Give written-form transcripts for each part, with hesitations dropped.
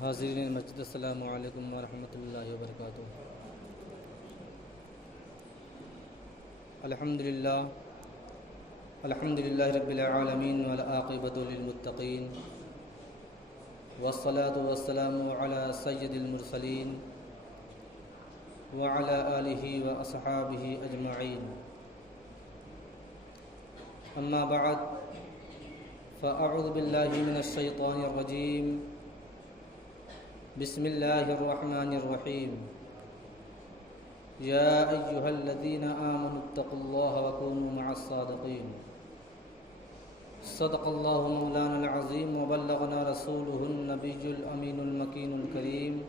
حاضرین مسجد، السلام علیکم ورحمۃ اللہ وبرکاتہ۔ الحمد للہ رب العالمین والعاقبۃ للمتقین، والصلاة والسلام علی سید المرسلین وعلی آلہ واصحابہ اجمعین۔ اما بعد فاعوذ باللہ من الشیطان الرجیم، بسم اللہ الرحمن الرحیم۔ یا ایہا الذین آمنوا اتقوا اللہ وکونوا مع الصادقین۔ صدق اللہ مولانا العظیم وبلغنا رسولہ النبی الامین المکین الکریم،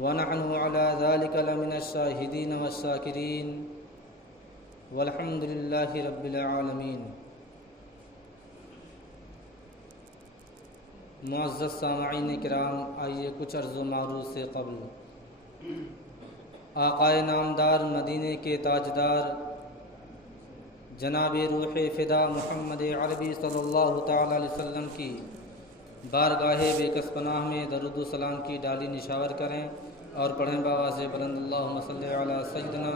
ونحن علی ذلک لمن الشاہدین والشاکرین، والحمد للہ رب العالمین۔ معزز سامعین کرام، آئیے کچھ عرض و معروض سے قبل آقائے نامدار، مدینے کے تاجدار، جناب روح فدا محمد عربی صلی اللہ تعالی علیہ وسلم کی بارگاہ بے کس پناہ میں درود و سلام کی ڈالی نشاور کریں اور پڑھیں بآواز بلند، اللہم صلی علی سیدنا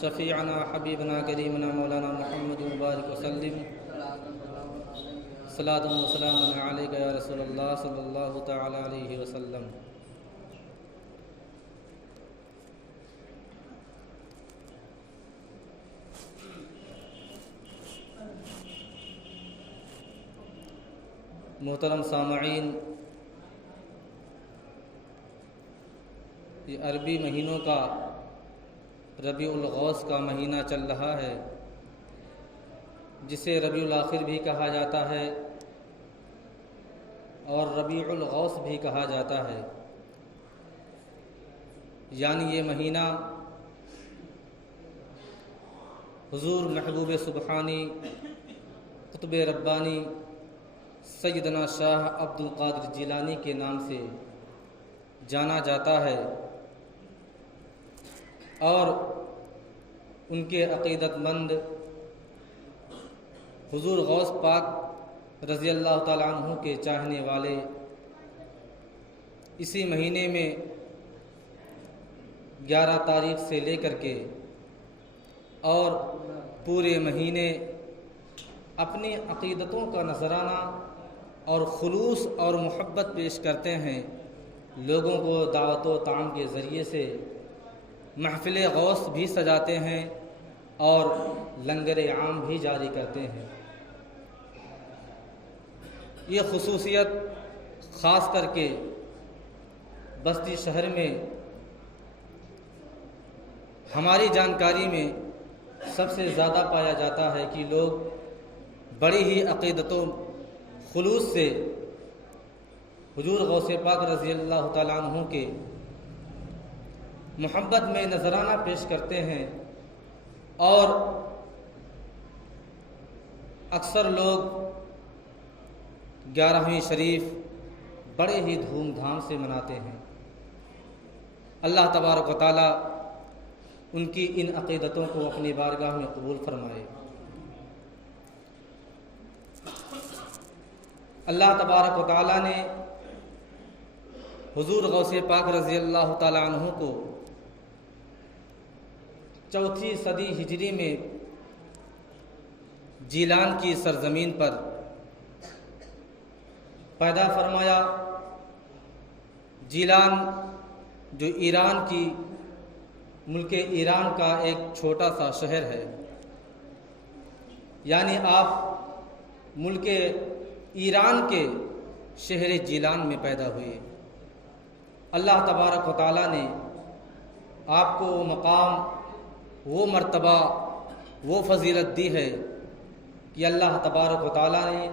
شفیعنا حبیبنا کریمنا مولانا محمد مبارک وسلم، صلاۃ و سلام علیک یا رسول اللہ صلی اللہ تعالی علیہ وسلم۔ محترم سامعین، یہ عربی مہینوں کا ربیع الاوّل کا مہینہ چل رہا ہے، جسے ربیع الاخر بھی کہا جاتا ہے اور ربیع الاوّل بھی کہا جاتا ہے۔ یعنی یہ مہینہ حضور محبوب سبحانی قطب ربانی سیدنا شاہ عبد القادر جیلانی کے نام سے جانا جاتا ہے، اور ان کے عقیدت مند حضور غوث پاک رضی اللہ تعالیٰ عنہ کے چاہنے والے اسی مہینے میں 11 تاریخ سے لے کر کے اور پورے مہینے اپنی عقیدتوں کا نذرانہ اور خلوص اور محبت پیش کرتے ہیں، لوگوں کو دعوت و طعام کے ذریعے سے محفل غوث بھی سجاتے ہیں اور لنگر عام بھی جاری کرتے ہیں۔ یہ خصوصیت خاص کر کے بستی شہر میں ہماری جانکاری میں سب سے زیادہ پایا جاتا ہے کہ لوگ بڑی ہی عقیدت و خلوص سے حضور غوث پاک رضی اللہ تعالیٰ عنہ کے محبت میں نذرانہ پیش کرتے ہیں، اور اکثر لوگ 11ویں شریف بڑے ہی دھوم دھام سے مناتے ہیں۔ اللہ تبارک و تعالیٰ ان کی ان عقیدتوں کو اپنی بارگاہ میں قبول فرمائے۔ اللہ تبارک و تعالیٰ نے حضور غوث پاک رضی اللہ تعالیٰ عنہ کو 4 صدی ہجری میں جیلان کی سرزمین پر پیدا فرمایا۔ جیلان جو ایران کی ملک ایران کا ایک چھوٹا سا شہر ہے، یعنی آپ ملک ایران کے شہر جیلان میں پیدا ہوئے۔ اللہ تبارک و تعالیٰ نے آپ کو وہ مقام، وہ مرتبہ، وہ فضیلت دی ہے کہ اللہ تبارک و تعالیٰ نے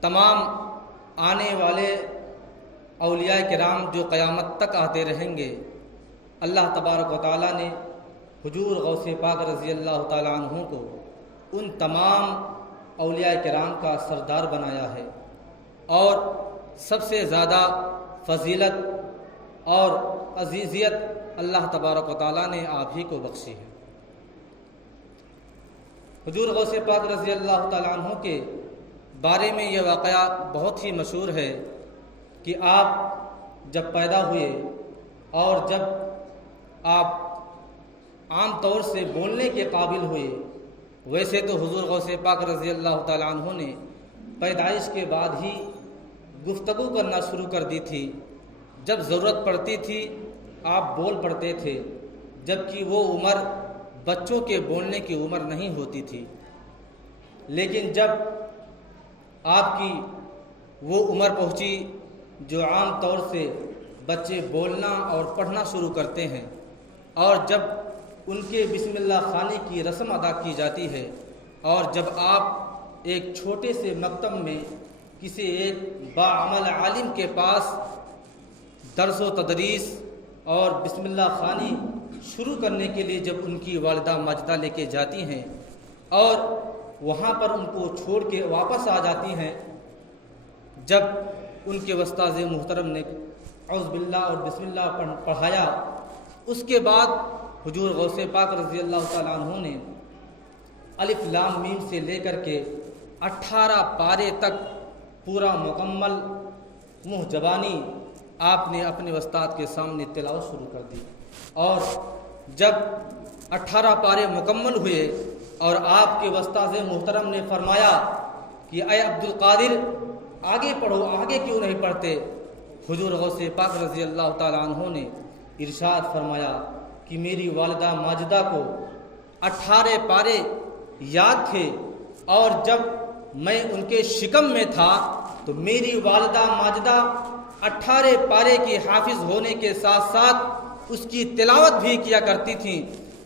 تمام آنے والے اولیاء کرام جو قیامت تک آتے رہیں گے، اللہ تبارک و تعالیٰ نے حضور غوث پاک رضی اللہ تعالیٰ عنہ کو ان تمام اولیاء کرام کا سردار بنایا ہے، اور سب سے زیادہ فضیلت اور عزیزیت اللہ تبارک و تعالیٰ نے آپ ہی کو بخشی ہے۔ حضور غوث پاک رضی اللہ تعالیٰ عنہ کے بارے میں یہ واقعہ بہت ہی مشہور ہے کہ آپ جب پیدا ہوئے اور جب آپ عام طور سے بولنے کے قابل ہوئے، ویسے تو حضور غوث پاک رضی اللہ تعالیٰ عنہ نے پیدائش کے بعد ہی گفتگو کرنا شروع کر دی تھی۔ جب ضرورت پڑتی تھی آپ بول پڑتے تھے، جبکہ وہ عمر بچوں کے بولنے کی عمر نہیں ہوتی تھی۔ لیکن جب آپ کی وہ عمر پہنچی جو عام طور سے بچے بولنا اور پڑھنا شروع کرتے ہیں، اور جب ان کے بسم اللہ خوانی کی رسم ادا کی جاتی ہے، اور جب آپ ایک چھوٹے سے مکتب میں کسی ایک باعمل عالم کے پاس درس و تدریس اور بسم اللہ خوانی شروع کرنے کے لیے جب ان کی والدہ ماجدہ لے کے جاتی ہیں اور وہاں پر ان کو چھوڑ کے واپس آ جاتی ہیں، جب ان کے استاذ محترم نے اعوذ باللہ اور بسم اللہ پڑھایا، اس کے بعد حضور غوث پاک رضی اللہ تعالیٰ عنہ نے الف لام میم سے لے کر کے 18 پارے تک پورا مکمل منہ زبانی آپ نے اپنے استاد کے سامنے تلاوت شروع کر دی۔ اور جب 18 پارے مکمل ہوئے اور آپ کے استاد محترم نے فرمایا کہ اے عبد القادر آگے پڑھو، آگے کیوں نہیں پڑھتے؟ حضور غوث پاک رضی اللہ تعالیٰ عنہ نے ارشاد فرمایا کہ میری والدہ ماجدہ کو 18 پارے یاد تھے، اور جب میں ان کے شکم میں تھا تو میری والدہ ماجدہ 18 پارے کی حافظ ہونے کے ساتھ ساتھ اس کی تلاوت بھی کیا کرتی تھیں۔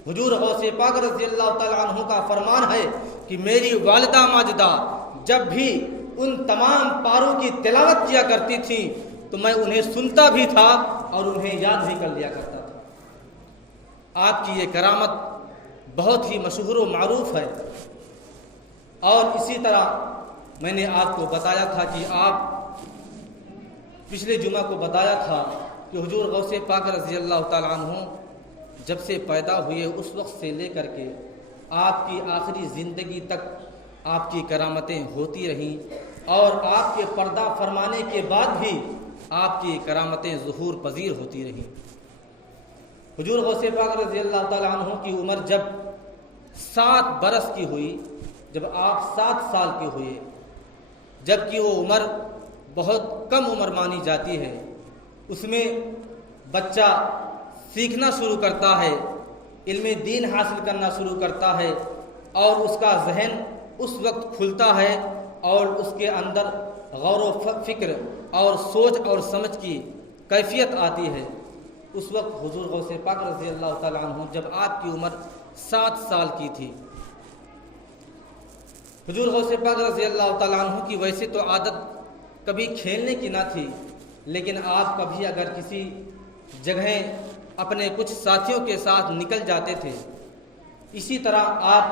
حضور غوث پاک رضی اللہ تعالیٰ عنہ کا فرمان ہے کہ میری والدہ ماجدہ جب بھی ان تمام پاروں کی تلاوت کیا کرتی تھیں تو میں انہیں سنتا بھی تھا اور انہیں یاد بھی کر لیا کرتا تھا۔ آپ کی یہ کرامت بہت ہی مشہور و معروف ہے۔ اور اسی طرح میں نے آپ کو بتایا تھا کہ آپ پچھلے جمعہ کو بتایا تھا کہ حضور غوث پاک رضی اللہ تعالیٰ عنہ جب سے پیدا ہوئے اس وقت سے لے کر کے آپ کی آخری زندگی تک آپ کی کرامتیں ہوتی رہیں، اور آپ کے پردہ فرمانے کے بعد بھی آپ کی کرامتیں ظہور پذیر ہوتی رہیں۔ حضور غوث پاک رضی اللہ تعالیٰ عنہ کی عمر جب 7 برس کی ہوئی، جب آپ 7 سال کے ہوئے، جبکہ وہ عمر بہت کم عمر مانی جاتی ہے، اس میں بچہ سیکھنا شروع کرتا ہے، علم دین حاصل کرنا شروع کرتا ہے، اور اس کا ذہن اس وقت کھلتا ہے اور اس کے اندر غور و فکر اور سوچ اور سمجھ کی کیفیت آتی ہے۔ اس وقت حضور غوث پاک رضی اللہ تعالیٰ عنہ جب آپ کی عمر 7 سال کی تھی، حضور غوث پاک رضی اللہ تعالیٰ عنہ کی ویسے تو عادت کبھی کھیلنے کی نہ تھی، لیکن آپ کبھی اگر کسی جگہ اپنے کچھ ساتھیوں کے ساتھ نکل جاتے تھے، اسی طرح آپ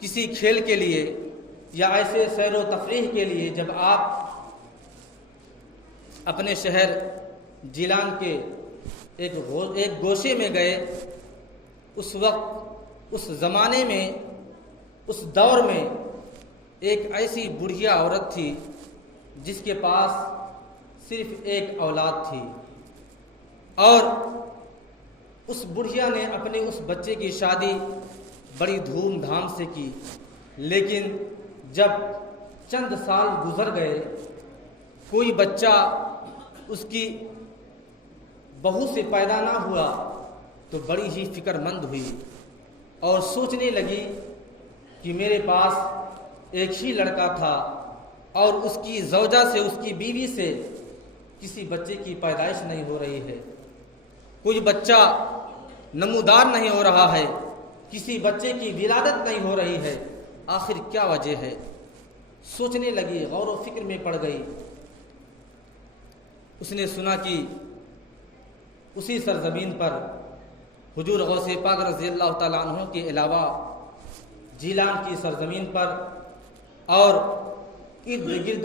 کسی کھیل کے لیے یا ایسے سیر و تفریح کے لیے جب آپ اپنے شہر جیلان کے ایک گوشے میں گئے، اس وقت اس زمانے میں اس دور میں ایک ایسی بڑھیا عورت تھی جس کے پاس صرف ایک اولاد تھی، اور اس بڑھیا نے اپنے اس بچے کی شادی بڑی دھوم دھام سے کی، لیکن جب چند سال گزر گئے کوئی بچہ اس کی بہو سے پیدا نہ ہوا تو بڑی ہی فکر مند ہوئی اور سوچنے لگی کہ میرے پاس ایک ہی لڑکا تھا اور اس کی زوجہ سے، اس کی بیوی سے کسی بچے کی پیدائش نہیں ہو رہی ہے، کوئی بچہ نمودار نہیں ہو رہا ہے، کسی بچے کی ولادت نہیں ہو رہی ہے، آخر کیا وجہ ہے؟ سوچنے لگی، غور و فکر میں پڑ گئی۔ اس نے سنا کہ اسی سرزمین پر حضور غوث پاک رضی اللہ تعالیٰ عنہ کے علاوہ جیلان کی سرزمین پر اور ارد گرد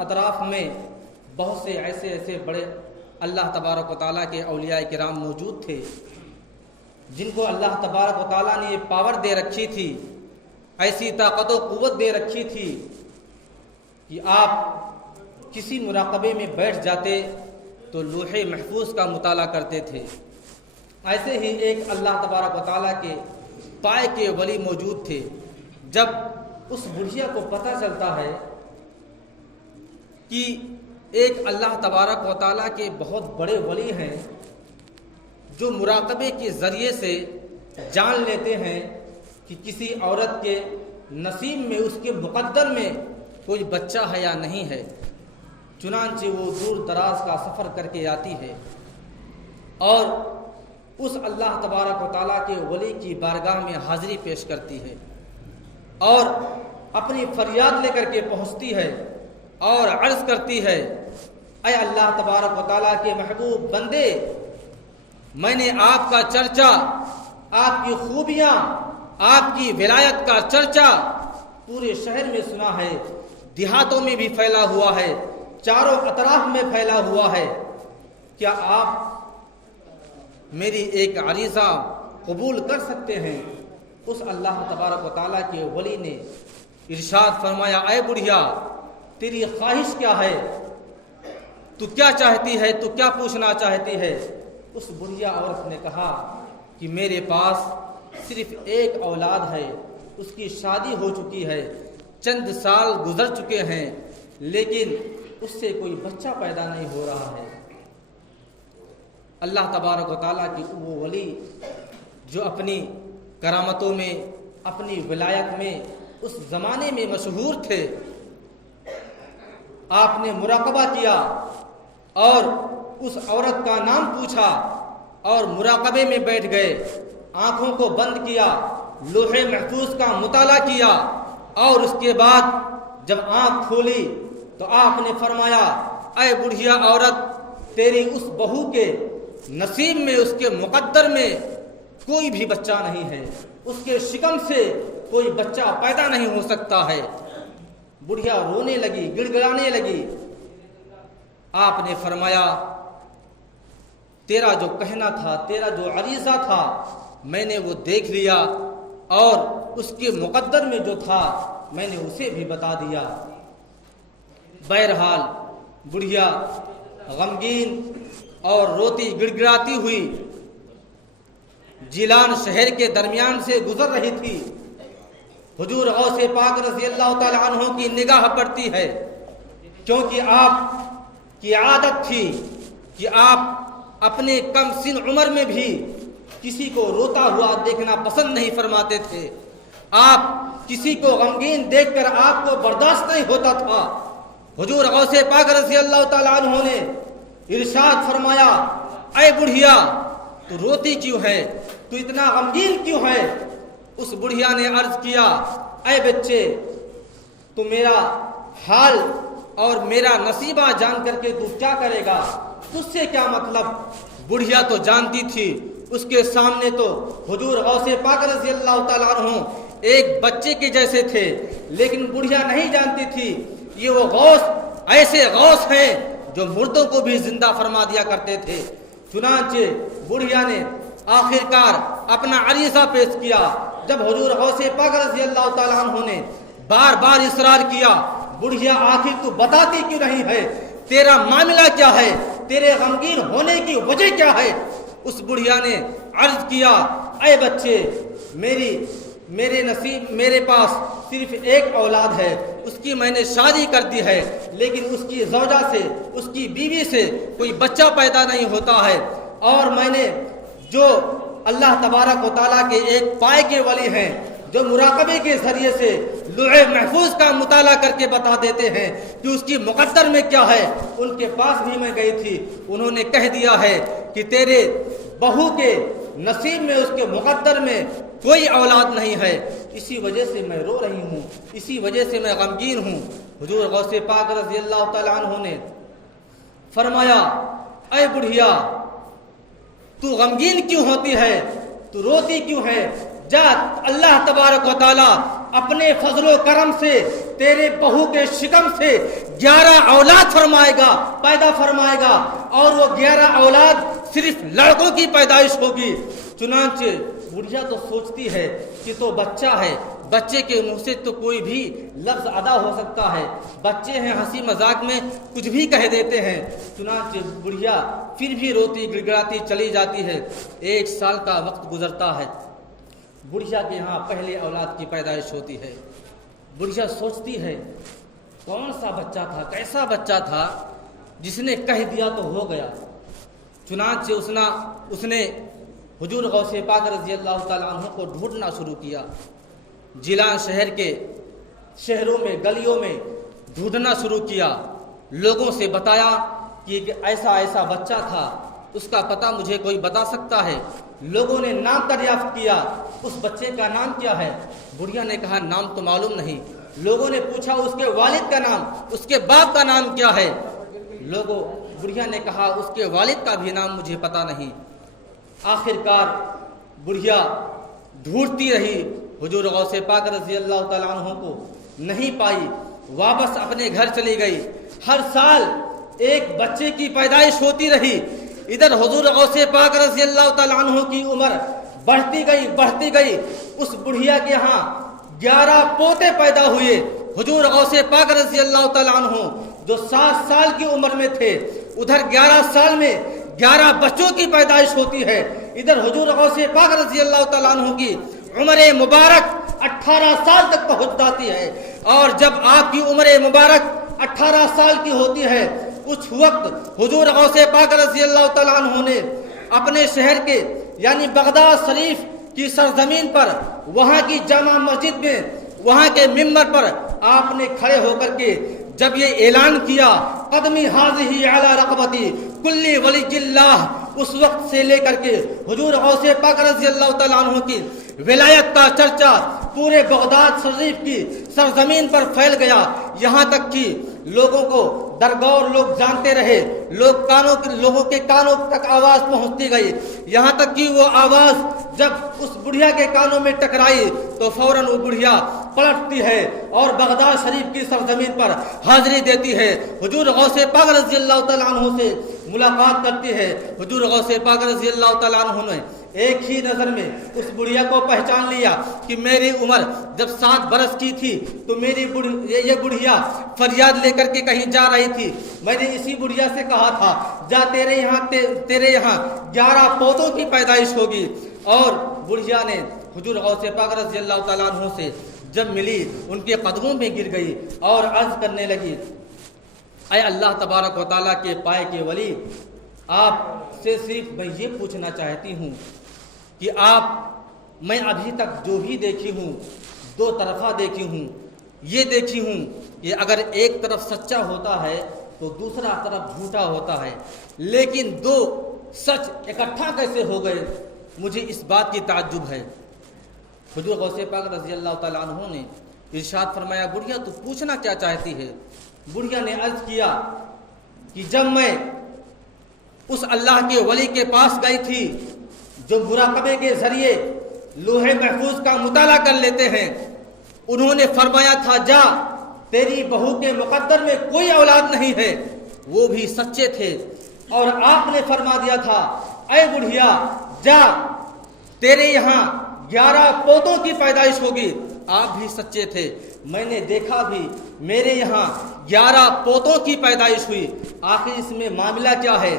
اطراف میں بہت سے ایسے بڑے اللہ تبارک و تعالیٰ کے اولیاء کرام موجود تھے جن کو اللہ تبارک و تعالیٰ نے یہ پاور دے رکھی تھی، ایسی طاقت و قوت دے رکھی تھی کہ آپ کسی مراقبے میں بیٹھ جاتے تو لوح محفوظ کا مطالعہ کرتے تھے۔ ایسے ہی ایک اللہ تبارک و تعالیٰ کے پائے کے ولی موجود تھے۔ جب اس بڑھیا کو پتہ چلتا ہے کہ ایک اللہ تبارک و تعالیٰ کے بہت بڑے ولی ہیں جو مراقبے کے ذریعے سے جان لیتے ہیں کہ کسی عورت کے نصیب میں، اس کے مقدر میں کوئی بچہ ہے یا نہیں ہے، چنانچہ وہ دور دراز کا سفر کر کے آتی ہے اور اس اللہ تبارک و تعالیٰ کے ولی کی بارگاہ میں حاضری پیش کرتی ہے اور اپنی فریاد لے کر کے پہنچتی ہے اور عرض کرتی ہے، اے اللہ تبارک و تعالیٰ کے محبوب بندے، میں نے آپ کا چرچا، آپ کی خوبیاں، آپ کی ولایت کا چرچا پورے شہر میں سنا ہے، دیہاتوں میں بھی پھیلا ہوا ہے، چاروں اطراف میں پھیلا ہوا ہے، کیا آپ میری ایک عریضہ قبول کر سکتے ہیں؟ اس اللہ تبارک و تعالیٰ کے ولی نے ارشاد فرمایا، اے بڑھیا، تیری خواہش کیا ہے؟ تو کیا چاہتی ہے؟ تو کیا پوچھنا چاہتی ہے؟ اس بڑھیا عورت نے کہا کہ میرے پاس صرف ایک اولاد ہے، اس کی شادی ہو چکی ہے، چند سال گزر چکے ہیں، لیکن اس سے کوئی بچہ پیدا نہیں ہو رہا ہے۔ اللہ تبارک و تعالیٰ کی وہ ولی جو اپنی کرامتوں میں، اپنی ولایت میں اس زمانے میں مشہور تھے، آپ نے مراقبہ کیا اور اس عورت کا نام پوچھا اور مراقبے میں بیٹھ گئے، آنکھوں کو بند کیا، لوح محفوظ کا مطالعہ کیا اور اس کے بعد جب آنکھ کھولی تو آپ نے فرمایا، اے بڑھیا عورت، تیری اس بہو کے نصیب میں، اس کے مقدر میں کوئی بھی بچہ نہیں ہے، اس کے شکم سے کوئی بچہ پیدا نہیں ہو سکتا ہے۔ بڑھیا رونے لگی، گڑ گڑانے لگی۔ آپ نے فرمایا، تیرا جو کہنا تھا، تیرا جو عریضہ تھا، میں نے وہ دیکھ لیا اور اس کے مقدر میں جو تھا میں نے اسے بھی بتا دیا۔ بہرحال بڑھیا غمگین اور روتی گڑ گڑاتی ہوئی جیلان شہر کے درمیان سے گزر رہی تھی۔ حضور غوث پاک رضی اللہ تعالی عنہ کی نگاہ پڑتی ہے، کیونکہ آپ کی عادت تھی کہ آپ اپنے کم سن عمر میں بھی کسی کو روتا ہوا دیکھنا پسند نہیں فرماتے تھے۔ آپ کسی کو غمگین دیکھ کر آپ کو برداشت نہیں ہوتا تھا۔ حضور غوث پاک رضی اللہ تعالی عنہ نے ارشاد فرمایا، اے بڑھیا، تو روتی کیوں ہے؟ تو اتنا غمگین کیوں ہے؟ اس بڑھیا نے عرض کیا، اے بچے، تو میرا حال اور میرا نصیبہ جان کر کے تو کیا کرے گا؟ تجھ سے کیا مطلب؟ بڑھیا تو جانتی تھی اس کے سامنے تو حضور غوث پاک رضی اللہ تعالیٰ عنہ ایک بچے کے جیسے تھے، لیکن بڑھیا نہیں جانتی تھی یہ وہ غوث ایسے غوث ہیں جو مردوں کو بھی زندہ فرما دیا کرتے تھے۔ چنانچہ بڑھیا نے آخرکار اپنا عریضہ پیش کیا۔ جب حضور غوث پاک رضی اللہ تعالیٰ عنہ نے بار بار اصرار کیا، بڑھیا آخر تو بتاتی کیوں نہیں ہے؟ تیرا معاملہ کیا ہے؟ تیرے غمگین ہونے کی وجہ کیا ہے؟ اس بڑھیا نے عرض کیا، اے بچے، میرے پاس صرف ایک اولاد ہے، اس کی میں نے شادی کر دی ہے، لیکن اس کی زوجہ سے، اس کی بیوی سے کوئی بچہ پیدا نہیں ہوتا ہے، اور میں نے جو اللہ تبارک و تعالیٰ کے ایک پائے کے ولی ہیں جو مراقبے کے ذریعے سے لوح محفوظ کا مطالعہ کر کے بتا دیتے ہیں کہ اس کی مقدر میں کیا ہے، ان کے پاس بھی میں گئی تھی، انہوں نے کہہ دیا ہے کہ تیرے بہو کے نصیب میں، اس کے مقدر میں کوئی اولاد نہیں ہے، اسی وجہ سے میں رو رہی ہوں، اسی وجہ سے میں غمگین ہوں۔ حضور غوث پاک رضی اللہ تعالیٰ عنہ نے فرمایا، اے بڑھیا، تو غمگین کیوں ہوتی ہے؟ تو روتی کیوں ہے؟ جا، اللہ تبارک و تعالیٰ اپنے فضل و کرم سے تیرے بہو کے شکم سے 11 اولاد فرمائے گا، پیدا فرمائے گا، اور وہ 11 اولاد صرف لڑکوں کی پیدائش ہوگی۔ چنانچہ بڑھیا تو سوچتی ہے کہ تو بچہ ہے، بچے کے منہ سے تو کوئی بھی لفظ ادا ہو سکتا ہے، بچے ہیں ہنسی مذاق میں کچھ بھی کہہ دیتے ہیں۔ چنانچہ بڑھیا پھر بھی روتی گڑگڑاتی چلی جاتی ہے۔ 1 سال کا وقت گزرتا ہے، بڑھیا کے یہاں پہلے اولاد کی پیدائش ہوتی ہے۔ بڑھیا سوچتی ہے کون سا بچہ تھا، کیسا بچہ تھا جس نے کہہ دیا تو ہو گیا۔ چنانچہ اس نے حضور غوث پاک رضی اللہ تعالیٰ عنہ کو ڈھونڈنا شروع کیا، جیلان شہر کے شہروں میں گلیوں میں ڈھونڈنا شروع کیا، لوگوں سے بتایا کہ ایسا ایسا بچہ تھا، اس کا پتہ مجھے کوئی بتا سکتا ہے؟ لوگوں نے نام دریافت کیا، اس بچے کا نام کیا ہے؟ بڑھیا نے کہا نام تو معلوم نہیں۔ لوگوں نے پوچھا اس کے والد کا نام، اس کے باپ کا نام کیا ہے؟ بڑھیا نے کہا اس کے والد کا بھی نام مجھے پتا نہیں۔ آخرکار بڑھیا ڈھونڈتی رہی، حضور غوث پاک رضی اللہ تعالیٰ عنہ کو نہیں پائی، واپس اپنے گھر چلی گئی۔ ہر سال ایک بچے کی پیدائش ہوتی رہی، ادھر حضور غوث پاک رضی اللہ تعالیٰ عنہ کی عمر بڑھتی گئی۔ اس بڑھیا کے ہاں 11 پوتے پیدا ہوئے۔ حضور غوث پاک رضی اللہ تعالیٰ عنہ جو 7 سال کی عمر میں تھے، ادھر 11 سال میں 11 بچوں کی پیدائش ہوتی ہے۔ ادھر حضور غوث پاک رضی اللہ تعالیٰ عنہ کی عمر مبارک 18 سال تک پہنچ جاتی ہے، اور جب آپ کی عمر مبارک 18 سال کی ہوتی ہے، اس وقت حضور غوث پاک رضی اللہ تعالیٰ عنہ نے اپنے شہر کے یعنی بغداد شریف کی سرزمین پر، وہاں کی جامع مسجد میں، وہاں کے ممبر پر آپ نے کھڑے ہو کر کے جب یہ اعلان کیا قدمی حاضی علی رقبتی کلی ولی اللہ، اس وقت سے لے کر کے حضور غوث پاک رضی اللہ تعالیٰ عنہ کی ولایت کا چرچا پورے بغداد شریف کی سرزمین پر پھیل گیا، یہاں تک کہ لوگوں کو درگور لوگ جانتے رہے، لوگوں کے کانوں تک آواز پہنچتی گئی، یہاں تک کہ وہ آواز جب اس بڑھیا کے کانوں میں ٹکرائی تو فوراً وہ بڑھیا پلٹتی ہے اور بغداد شریف کی سرزمین پر حاضری دیتی ہے، حضور غوث پاک رضی اللہ تعالیٰ عنہ سے ملاقات کرتی ہے۔ حضور غوث پاک رضی اللہ تعالیٰ عنہ نے ایک ہی نظر میں اس بڑھیا کو پہچان لیا کہ میری عمر جب 7 برس کی تھی تو یہ بڑھیا فریاد لے کر کے کہیں جا رہی تھی، میں نے اسی بڑھیا سے کہا تھا جا تیرے یہاں 11 پوتوں کی پیدائش ہوگی، اور بڑھیا نے حضور غوث پاک رضی اللہ تعالیٰ عنہ سے جب ملی ان کے قدموں میں گر گئی اور عرض کرنے لگی اے اللہ تبارک و تعالیٰ کے پائے کے ولی، آپ سے صرف میں یہ پوچھنا چاہتی ہوں کہ میں ابھی تک جو بھی دیکھی ہوں 2 طرفہ دیکھی ہوں، یہ دیکھی ہوں کہ اگر ایک طرف سچا ہوتا ہے تو دوسرا طرف جھوٹا ہوتا ہے، لیکن 2 سچ اکٹھا کیسے ہو گئے؟ مجھے اس بات کی تعجب ہے۔ حضور غوث پاک رضی اللہ تعالیٰ عنہ نے ارشاد فرمایا بڑھیا تو پوچھنا کیا چاہتی ہے؟ بڑھیا نے عرض کیا کہ جب میں اس اللہ کے ولی کے پاس گئی تھی جو مراقبے کے ذریعے لوح محفوظ کا مطالعہ کر لیتے ہیں، انہوں نے فرمایا تھا جا تیری بہو کے مقدر میں کوئی اولاد نہیں ہے، وہ بھی سچے تھے، اور آپ نے فرما دیا تھا اے بڑھیا جا تیرے یہاں 11 پوتوں کی پیدائش ہوگی، آپ بھی سچے تھے، میں نے دیکھا بھی میرے یہاں 11 پوتوں کی پیدائش ہوئی، آخر اس میں معاملہ کیا ہے،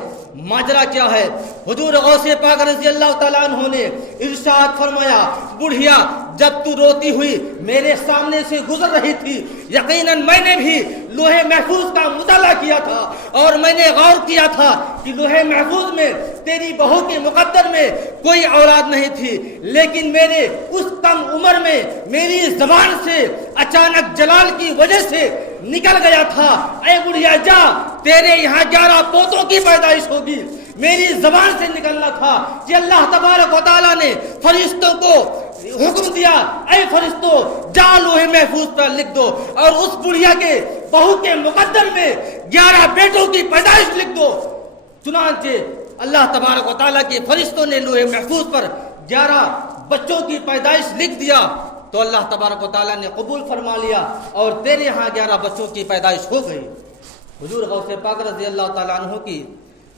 ماجرا کیا ہے؟ حضور غوث پاک رضی اللہ تعالیٰ عنہ نے ارشاد فرمایا بڑھیا جب تو روتی ہوئی میرے سامنے سے گزر رہی تھی، یقیناً میں نے بھی لوح محفوظ کا مطالعہ کیا تھا اور میں نے غور کیا تھا کہ لوح محفوظ میں تیری بہو کے مقدر میں کوئی اولاد نہیں تھی، لیکن میرے اس کم عمر میں میری زبان سے اچانک جلال کی وجہ سے نکل گیا تھا اے بڑھیا جا تیرے یہاں 11 پوتوں کی پیدائش ہوگی، میری زبان سے نکلنا تھا کہ اللہ تبارک و تعالیٰ نے فرشتوں کو حکم دیا اے فرشتوں جا لوح محفوظ پر لکھ دو اور اس بڑھیا کے بہو کے مقدر میں 11 بیٹوں کی پیدائش لکھ دو۔ چنانچہ اللہ تبارک و تعالیٰ کے فرشتوں نے لوح محفوظ پر 11 بچوں کی پیدائش لکھ دیا تو اللہ تبارک و تعالیٰ نے قبول فرما لیا اور تیرے یہاں 11 بچوں کی پیدائش ہو گئی۔ حضور غوث پاک رضی اللہ تعالیٰ عنہ کی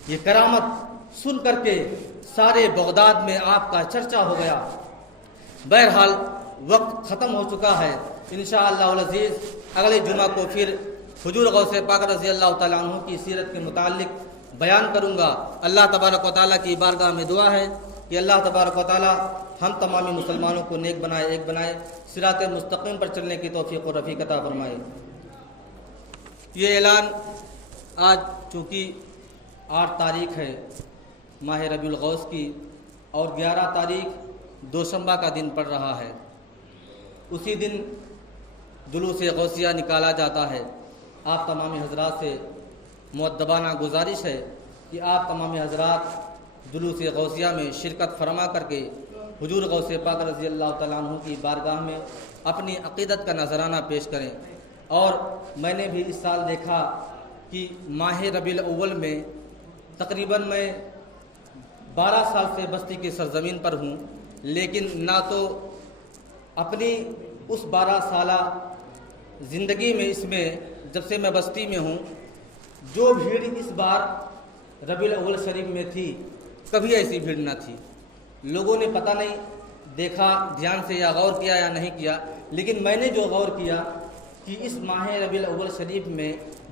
یہ کرامت سن کر کے سارے بغداد میں آپ کا چرچا ہو گیا۔ بہرحال وقت ختم ہو چکا ہے۔ انشاءاللہ العزیز اگلے جمعہ کو پھر حضور غوث پاک رضی اللہ تعالیٰ عنہ کی سیرت کے متعلق بیان کروں گا۔ اللہ تبارک و تعالیٰ کی بارگاہ میں دعا ہے کہ اللہ تبارک و تعالیٰ ہم تمامی مسلمانوں کو نیک بنائے، ایک بنائے، صراط مستقیم پر چلنے کی توفیق و رفیق عطا فرمائے۔ یہ اعلان آج چونکہ 8 تاریخ ہے ماہ ربیع الاوّل کی اور 11 تاریخ دوشنبہ کا دن پڑ رہا ہے، اسی دن جلوس غوثیہ نکالا جاتا ہے۔ آپ تمامی حضرات سے مؤدبانہ گزارش ہے کہ آپ تمامی حضرات جلوس غوثیہ میں شرکت فرما کر کے حضور غوث پاک رضی اللہ تعالیٰ عنہ کی بارگاہ میں اپنی عقیدت کا نذرانہ پیش کریں۔ اور میں نے بھی اس سال دیکھا کہ ماہ ربیع الاول میں تقریباً میں 12 سال سے بستی کی سرزمین پر ہوں، لیکن نہ تو اپنی اس 12 سالہ زندگی میں اس میں جب سے میں بستی میں ہوں جو بھیڑ اس بار ربیع الاول شریف میں تھی کبھی ایسی بھیڑ نہ تھی۔ لوگوں نے پتہ نہیں دیکھا دھیان سے یا غور کیا یا نہیں کیا، لیکن میں نے جو غور کیا کہ اس ماہ ربیع الاول شریف میں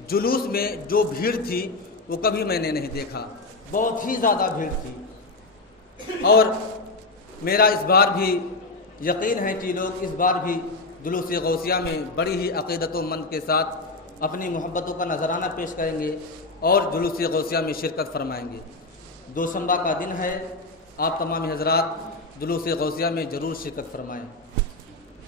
جلوس میں جو بھیڑ تھی وہ کبھی میں نے نہیں دیکھا، بہت ہی زیادہ بھیڑ تھی۔ اور میرا اس بار بھی یقین ہے کہ لوگ اس بار بھی جلوس غوثیہ میں بڑی ہی عقیدت و مند کے ساتھ اپنی محبتوں کا نذرانہ پیش کریں گے اور جلوس غوثیہ میں شرکت فرمائیں گے۔ دوشنبہ کا دن ہے، آپ تمام حضرات جلوس غوثیہ میں ضرور شرکت فرمائیں۔